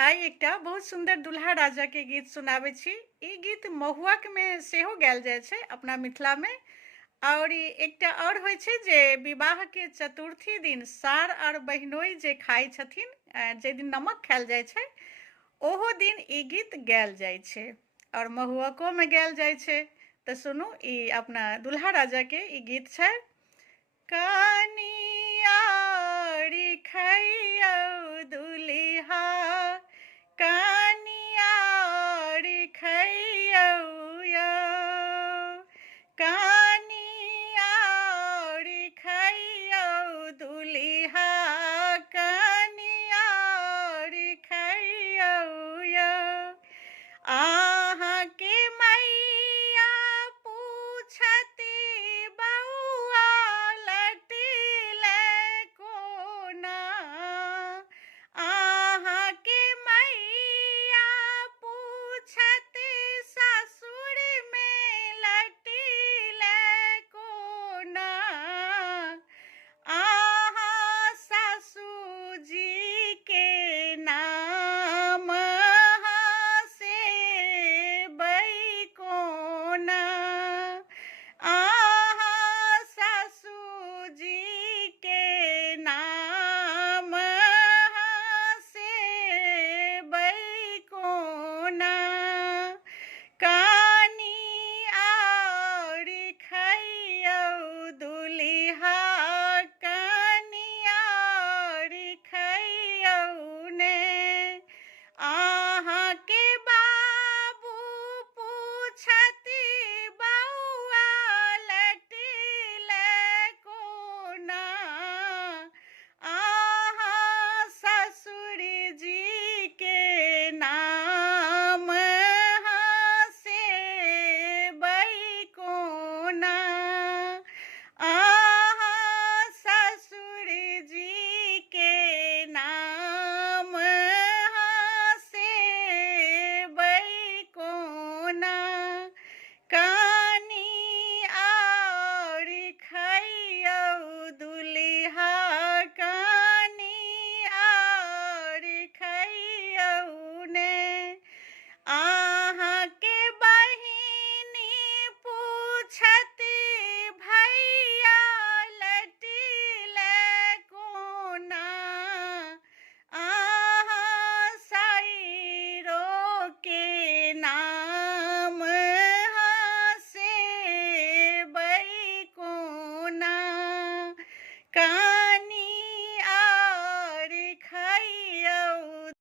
आइ एकटा बहुत सुंदर दुल्हा राजा के गीत सुनाबै छी। ई गीत महुआक में सेहो गायल जाइ छै अपना मिथिला में। और ई एकटा और होइ छै जे विवाह के चतुर्थी दिन सार और बहिनोई जे खाइ छथिन, जे दिन नमक खायल जाइ छै, ओहो दिन ई गीत गायल जाइ छै और महुआको में गायल जाइ छै। तऽ सुनू, ई अपना दुल्हा राजा के ई गीत छै। कनियारी खै